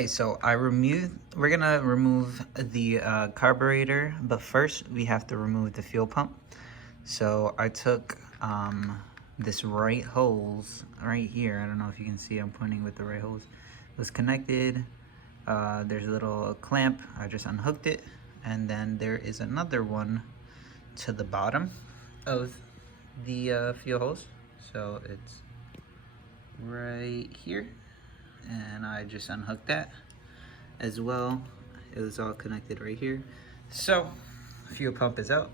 Okay, so we're gonna remove the carburetor, but first we have to remove the fuel pump. So I took this right hose right here. I don't know if you can see, I'm pointing with the right hose. It was connected. There's a little clamp. I just unhooked it, and then there is another one to the bottom of the fuel hose. So it's right here, and I just unhooked that as well. It was all connected right here. So fuel pump is out.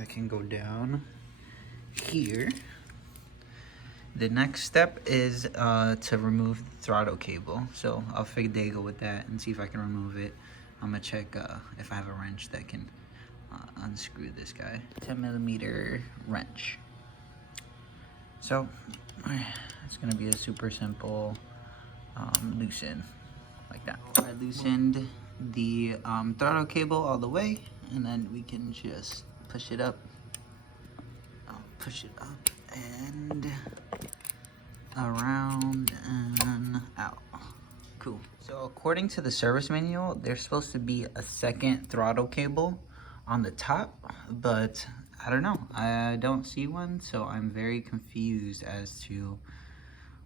I can go down here. The next step is to remove the throttle cable. So I'll go with that and see if I can remove it. I'm gonna check if I have a wrench that can unscrew this guy. 10mm wrench. So it's gonna be a super simple loosen like that. I loosened the throttle cable all the way, and then we can just push it up. Push it up and around and out. Cool. So according to the service manual, there's supposed to be a second throttle cable on the top, but I don't know. I don't see one, so I'm very confused as to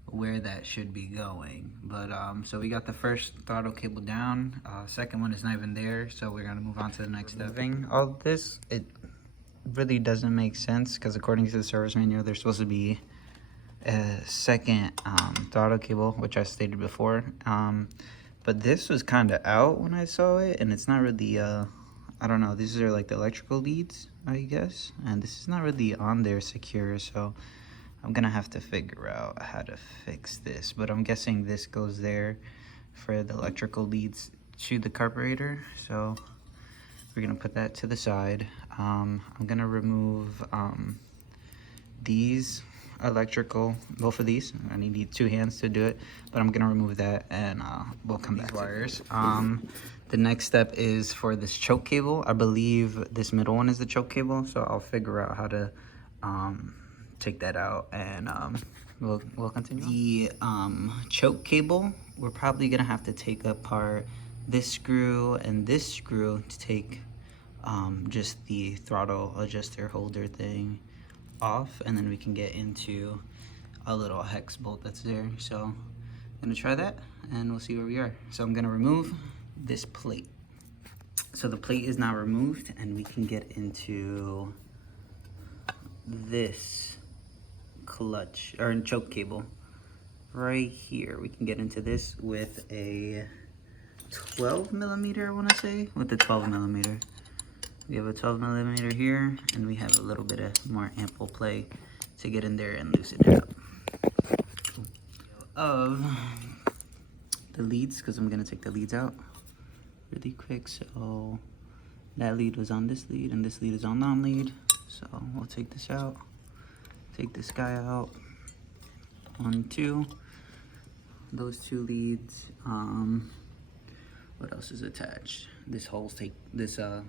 where that should be going. But so we got the first throttle cable down. Second one is not even there, so we're gonna move on to the next step. All of this, it really doesn't make sense because according to the service manual, there's supposed to be a second throttle cable, which I stated before. But this was kind of out when I saw it, and it's not really I don't know, these are like the electrical leads, I guess, and this is not really on there secure, so I'm gonna have to figure out how to fix this. But I'm guessing this goes there for the electrical leads to the carburetor, so we're gonna put that to the side. I'm gonna remove these electrical, both of these. I need 2 hands to do it, but I'm gonna remove that, and we'll come back to wires. The next step is for this choke cable. I believe this middle one is the choke cable, so I'll figure out how to take that out, and we'll continue. The choke cable, we're probably gonna have to take apart this screw and this screw to take just the throttle adjuster holder thing off, and then we can get into a little hex bolt that's there. So I'm gonna try that and we'll see where we are. So I'm gonna remove this plate. So the plate is now removed, and we can get into this clutch or choke cable right here. We can get into this with a 12mm, I want to say, with the 12mm. We have a 12mm here, and we have a little bit of more ample play to get in there and loosen it up. Of the leads, because I'm gonna take the leads out really quick. So that lead was on this lead, and this lead is on non-lead. So we'll take this out, take this guy out. 1, 2, those 2 leads. What else is attached? This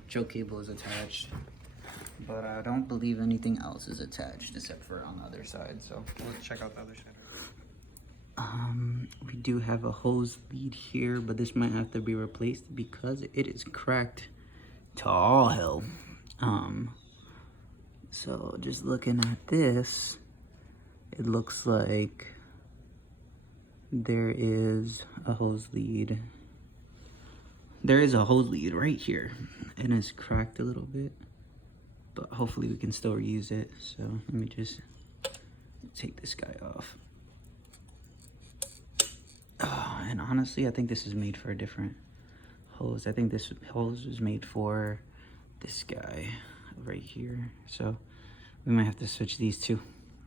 choke cable is attached, but I don't believe anything else is attached except for on the other side. So let's check out the other side. We do have a hose lead here, but this might have to be replaced because it is cracked to all hell. So just looking at this, it looks like there is a hose lead. There is a hose lead right here, and it's cracked a little bit, but hopefully we can still reuse it. So let me just take this guy off. And honestly, I think this is made for a different hose. I think this hose was made for this guy right here. So we might have to switch these two.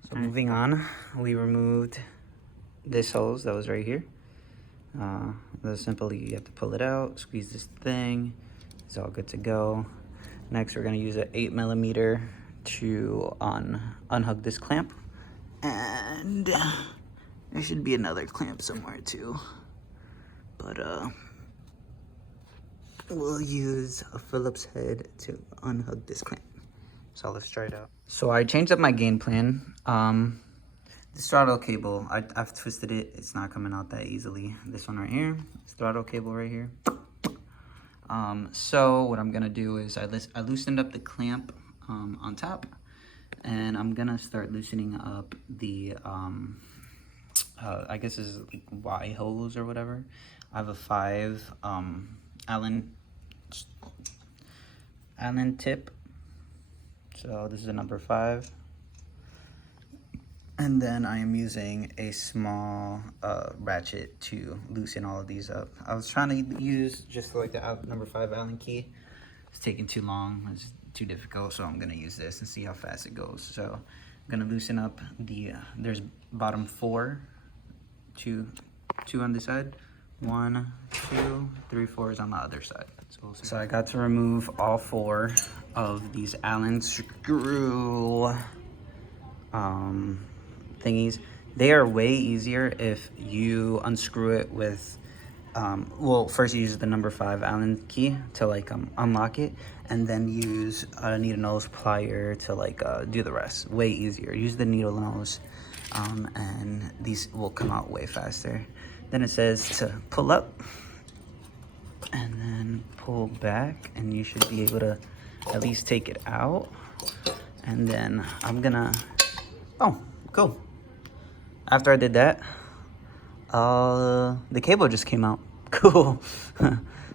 So moving on, we removed this hose that was right here. That's simply, you have to pull it out, squeeze this thing. It's all good to go. Next, we're gonna use an 8mm to unhook this clamp. And there should be another clamp somewhere too. But we'll use a Phillips head to unhook this clamp. So let's try it out. So I changed up my game plan. This throttle cable, I've twisted it. It's not coming out that easily. This one right here, this throttle cable right here. So what I'm gonna do is I loosened up the clamp on top, and I'm gonna start loosening up the I guess this is like Y hose or whatever. I have a 5 Allen tip. So this is a number 5. And then I am using a small ratchet to loosen all of these up. I was trying to use just like the number 5 Allen key. It's taking too long, it's too difficult, so I'm gonna use this and see how fast it goes. So I'm gonna loosen up the, there's bottom 4, two on this side, 1, 2, 3, 4 is on the other side. So I got to remove all 4 of these Allen screw thingies. They are way easier if you unscrew it with well, first you use the number 5 Allen key to like unlock it, and then use a needle nose plier to like do the rest. Way easier. Use the needle nose and these will come out way faster. Then it says to pull up and then pull back, and you should be able to at least take it out. And then I'm gonna, oh, cool. After I did that, the cable just came out. Cool.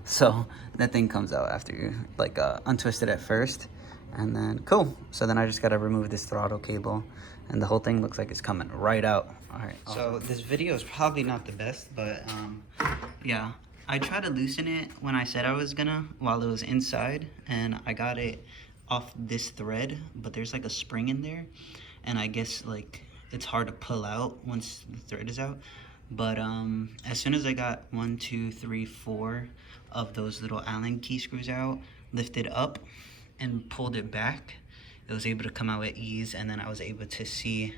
So that thing comes out after you like untwist it at first, and then cool. So then I just gotta remove this throttle cable, and the whole thing looks like it's coming right out. All right. So this video is probably not the best, but yeah, I tried to loosen it when I said I was gonna while it was inside, and I got it off this thread, but there's like a spring in there, and I guess like it's hard to pull out once the thread is out. But as soon as I got 1, 2, 3, 4 of those little Allen key screws out, lifted up and pulled it back, it was able to come out at ease, and then I was able to see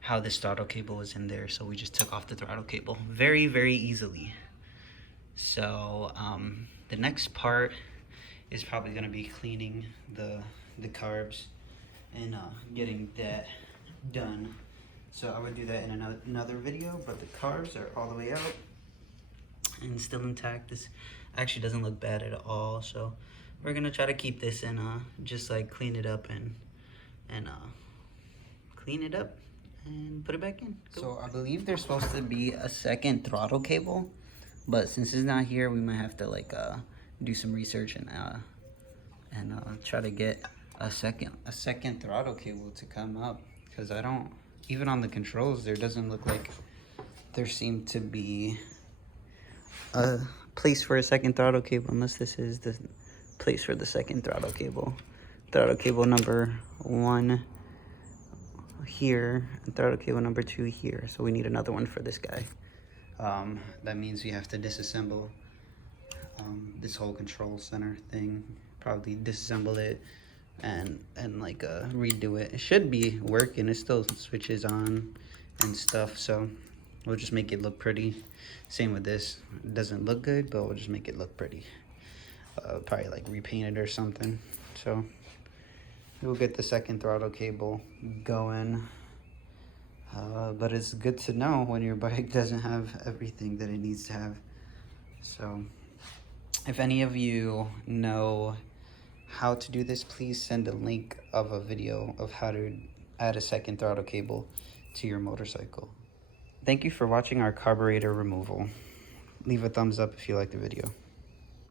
how this throttle cable was in there. So we just took off the throttle cable very, very easily. So the next part is probably gonna be cleaning the carbs and getting that done. So I would do that in another video, but the carbs are all the way out and still intact. This actually doesn't look bad at all. So we're gonna try to keep this and just like clean it up and clean it up and put it back in. Cool. So I believe there's supposed to be a second throttle cable, but since it's not here, we might have to like do some research and try to get a second throttle cable to come up, because I don't. Even on the controls, there doesn't look like there seemed to be a place for a second throttle cable, unless this is the place for the second throttle cable. Throttle cable number 1 here, and throttle cable number 2 here. So we need another one for this guy. That means we have to disassemble this whole control center thing. Probably disassemble it and like redo it. It should be working. It still switches on and stuff, so we'll just make it look pretty. Same with this. It doesn't look good, but we'll just make it look pretty. Probably like repaint it or something. So we'll get the second throttle cable going. But it's good to know when your bike doesn't have everything that it needs to have. So if any of you know how to do this, please send a link of a video of how to add a second throttle cable to your motorcycle. Thank you for watching our carburetor removal. Leave a thumbs up if you like the video.